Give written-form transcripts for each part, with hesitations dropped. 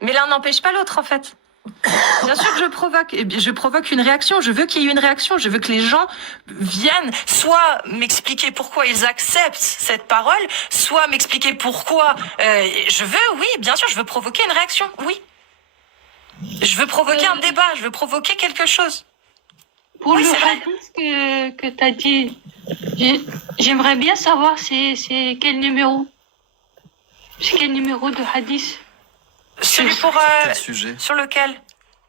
Mais l'un n'empêche pas l'autre, en fait. Bien sûr que je provoque. Et bien, je provoque une réaction. Je veux qu'il y ait une réaction. Je veux que les gens viennent soit m'expliquer pourquoi ils acceptent cette parole, soit m'expliquer pourquoi je veux, oui, bien sûr, je veux provoquer une réaction, oui. Je veux provoquer un débat, je veux provoquer quelque chose. Pour Oui, le c'est vrai. hadith que tu as dit, j'aimerais bien savoir c'est quel numéro. C'est quel numéro de hadith? Celui pour... Quel sujet? sur lequel?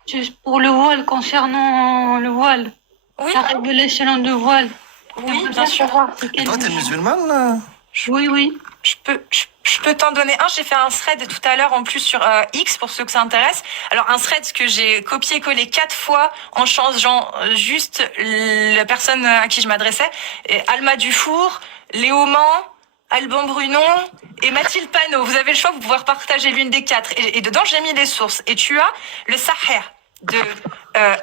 Juste pour le voile, concernant le voile. Oui, La révélation de voile. oui, J'aimerais bien sûr. savoir c'est Et quel toi, t'es numéro. musulmane là? Oui, oui. Je peux t'en donner un. J'ai fait un thread tout à l'heure en plus sur X pour ceux que ça intéresse. Alors un thread que j'ai copié-collé 4 fois en changeant juste la personne à qui je m'adressais. Et Alma Dufour, Léo Mans, Alban Brunon et Mathilde Panot. Vous avez le choix, vous pouvez partager l'une des 4. Et dedans, j'ai mis les sources. Et tu as le Sahih de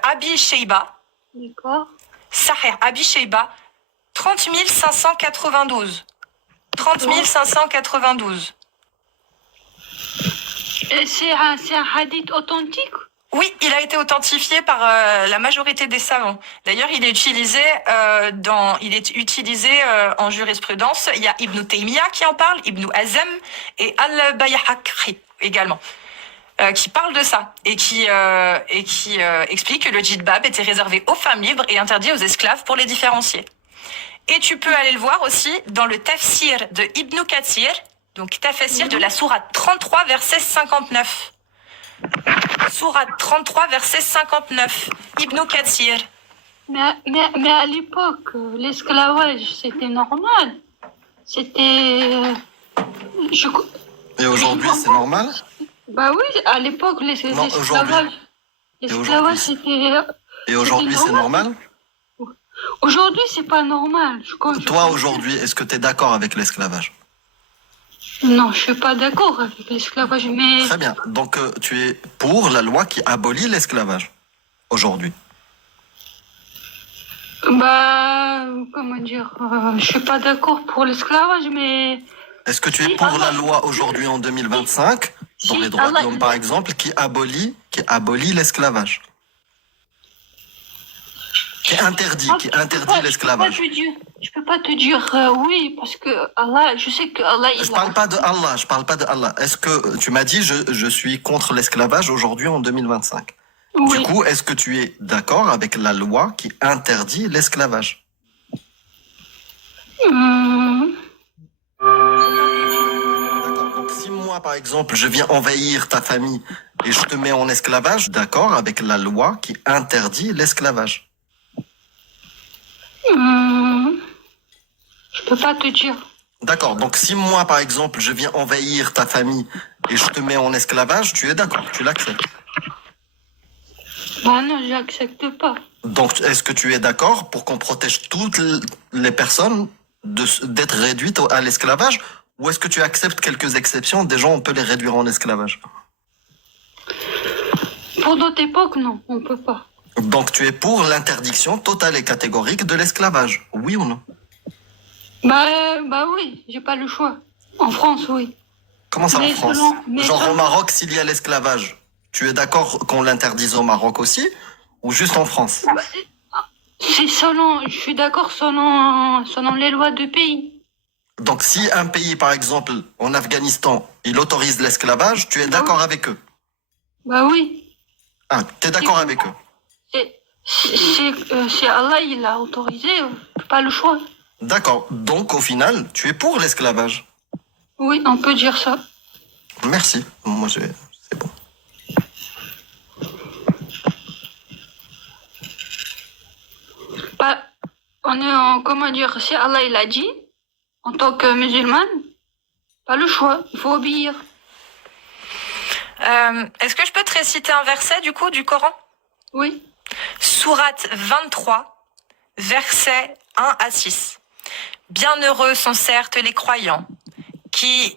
Abi Sheiba. D'accord. Sahih, Abi Sheiba, 30 592. 30 592. C'est un hadith authentique? Oui, il a été authentifié par la majorité des savants. D'ailleurs, il est utilisé en jurisprudence. Il y a Ibn Taymiyyah qui en parle, Ibn Hazm et Al-Bayhaqi également, qui parlent de ça et qui explique que le djilbab était réservé aux femmes libres et interdit aux esclaves pour les différencier. Et tu peux aller le voir aussi dans le tafsir de Ibn Kathir, donc tafsir de la sourate 33, verset 59. Sourate 33, verset 59. Ibn Kathir. Mais à l'époque, l'esclavage, c'était normal. C'était... Et aujourd'hui, c'est normal? Bah oui, à l'époque, Non, l'esclavage... L'esclavage, c'était... Et aujourd'hui, c'est normal? Aujourd'hui, c'est pas normal. Toi, aujourd'hui, est-ce que tu es d'accord avec l'esclavage? Non, je suis pas d'accord avec l'esclavage, mais... Très bien. Donc, tu es pour la loi qui abolit l'esclavage aujourd'hui? Bah, comment dire, je suis pas d'accord pour l'esclavage, mais... Est-ce que tu es pour la loi aujourd'hui en 2025, dans les droits de l'homme par exemple, qui abolit l'esclavage? Qui interdit l'esclavage? Je peux pas te dire oui, parce que Allah, je sais que Allah, Je parle pas de Allah, Est-ce que tu m'as dit je suis contre l'esclavage aujourd'hui en 2025? Oui. Du coup, est-ce que tu es d'accord avec la loi qui interdit l'esclavage? D'accord. Donc si moi, par exemple, je viens envahir ta famille et je te mets en esclavage, d'accord avec la loi qui interdit l'esclavage? Je peux pas te dire. D'accord. Donc si moi, par exemple, je viens envahir ta famille et je te mets en esclavage, tu es d'accord, tu l'acceptes? Bah non, j'accepte pas. Donc est-ce que tu es d'accord pour qu'on protège toutes les personnes d'être réduites à l'esclavage, ou est-ce que tu acceptes quelques exceptions, des gens on peut les réduire en esclavage? Pour d'autres époques, non, on peut pas. Donc tu es pour l'interdiction totale et catégorique de l'esclavage, oui ou non? Bah oui, j'ai pas le choix. En France, oui. Comment ça en Mais France? Genre au Maroc, s'il y a l'esclavage, tu es d'accord qu'on l'interdise au Maroc aussi, ou juste en France? C'est je suis d'accord selon les lois du pays. Donc si un pays, par exemple, en Afghanistan, il autorise l'esclavage, tu es d'accord avec eux? Bah oui. Ah, tu es d'accord avec eux? C'est Allah, il a autorisé, pas le choix. D'accord. Donc au final, tu es pour l'esclavage? Oui, on peut dire ça. Merci. Moi, c'est bon. Bah, comment dire, si Allah il a dit, en tant que musulmane, pas le choix, il faut obéir. Est-ce que je peux te réciter un verset du coup du Coran? Oui. Sourate 23, versets 1 à 6. Bienheureux sont certes les croyants qui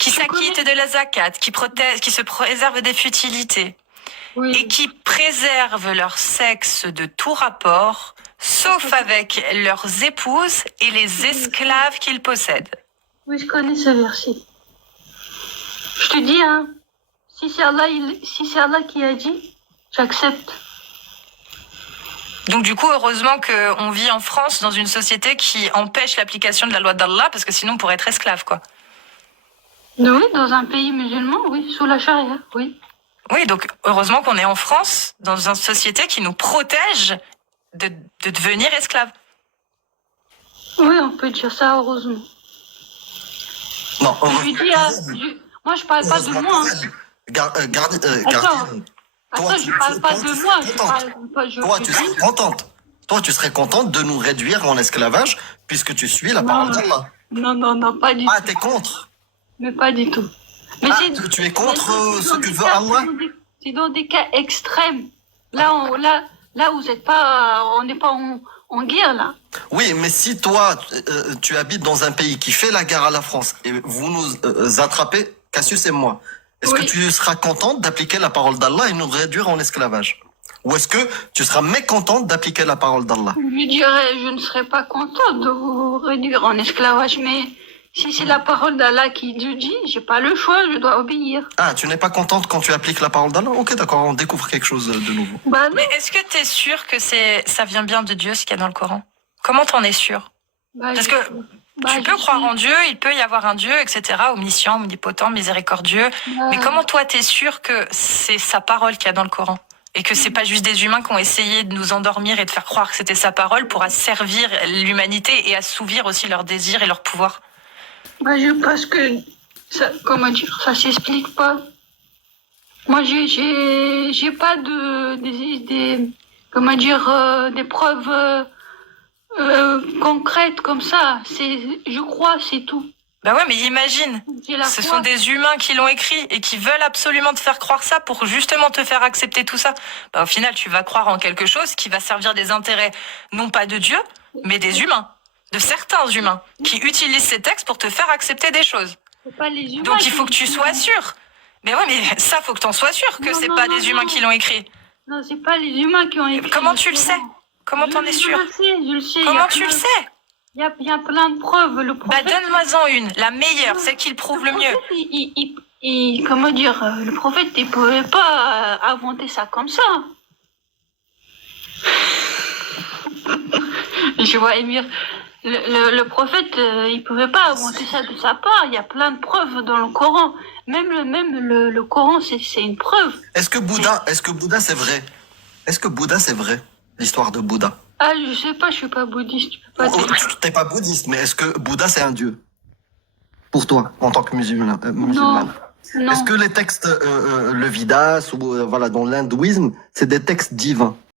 s'acquittent de la zakat, qui se préservent des futilités, Oui. et qui préservent leur sexe de tout rapport, sauf avec leurs épouses et les esclaves qu'ils possèdent. Oui, je connais ce verset. te dis, hein, si c'est Allah, si c'est Allah qui a dit, j'accepte. Donc du coup, heureusement qu'on vit en France dans une société qui empêche l'application de la loi d'Allah, parce que sinon on pourrait être esclave, quoi. Oui, dans un pays musulman, oui, sous la charia, oui. Oui, donc heureusement qu'on est en France, dans une société qui nous protège de devenir esclave. Oui, on peut dire ça, heureusement. Non, Je lui dis, moi, je parle pas de moi. Hein. Gardienne. Attends, je parle pas de moi. Je parle pas, Toi, tu serais contente. Toi, tu serais contente de nous réduire en esclavage puisque tu suis la parole d'Allah. Non, pas du tout. Ah, t'es contre. Mais pas du tout. Mais Tu es contre ce que veut Allah? C'est dans des cas extrêmes. Là, vous êtes pas, on n'est pas en guerre, là. Oui, mais si toi, tu habites dans un pays qui fait la guerre à la France et vous nous attrapez, Cassius et moi, est-ce que tu seras contente d'appliquer la parole d'Allah et nous réduire en esclavage? Ou est-ce que tu seras mécontente d'appliquer la parole d'Allah? Je dirais, je ne serais pas contente de vous réduire en esclavage, mais si c'est la parole d'Allah qui dit, j'ai pas le choix, je dois obéir. Ah, tu n'es pas contente quand tu appliques la parole d'Allah? Ok, d'accord, on découvre quelque chose de nouveau. Bah non. Mais est-ce que tu es sûr que ça vient bien de Dieu, ce qu'il y a dans le Coran? Comment t'en es sûr? Parce que tu peux croire en Dieu, il peut y avoir un Dieu, etc., omniscient, omnipotent, miséricordieux. Mais comment toi t'es sûr que c'est sa parole qu'il y a dans le Coran? Et que c'est pas juste des humains qui ont essayé de nous endormir et de faire croire que c'était sa parole pour asservir l'humanité et assouvir aussi leurs désirs et leurs pouvoirs? Je pense que ça, comment dire, ça s'explique pas. Moi, j'ai pas comment dire, des preuves concrètes comme ça. Je crois, c'est tout. Bah ouais, mais imagine, ce sont des humains qui l'ont écrit et qui veulent absolument te faire croire ça pour justement te faire accepter tout ça. Bah au final, tu vas croire en quelque chose qui va servir des intérêts, non pas de Dieu, mais des humains, de certains humains, qui utilisent ces textes pour te faire accepter des choses. C'est pas les humains. Donc il faut que tu sois sûr. Mais ouais, mais ça, faut que t'en sois sûr que c'est pas des humains qui l'ont écrit. Non, c'est pas les humains qui ont écrit. Comment tu le sais? Comment t'en es sûr? Je le sais. Comment tu le sais? Il y a plein de preuves. Le prophète, bah donne-moi-en une, la meilleure, celle qui le prouve le mieux. Comment dire, le prophète, il pouvait pas inventer ça comme ça. Je vois Émir. Le prophète, il pouvait pas inventer ça de sa part. Il y a plein de preuves dans le Coran. Même le Coran, c'est une preuve. Est-ce que Bouddha, c'est vrai? Est-ce que Bouddha, c'est vrai? L'histoire de Bouddha? Ah, je sais pas, je suis pas bouddhiste. Tu peux pas dire. T'es pas bouddhiste, mais est-ce que Bouddha, c'est un dieu? Pour toi, en tant que musulman. Non. Est-ce que les textes, le Vedas ou voilà, dans l'hindouisme, c'est des textes divins?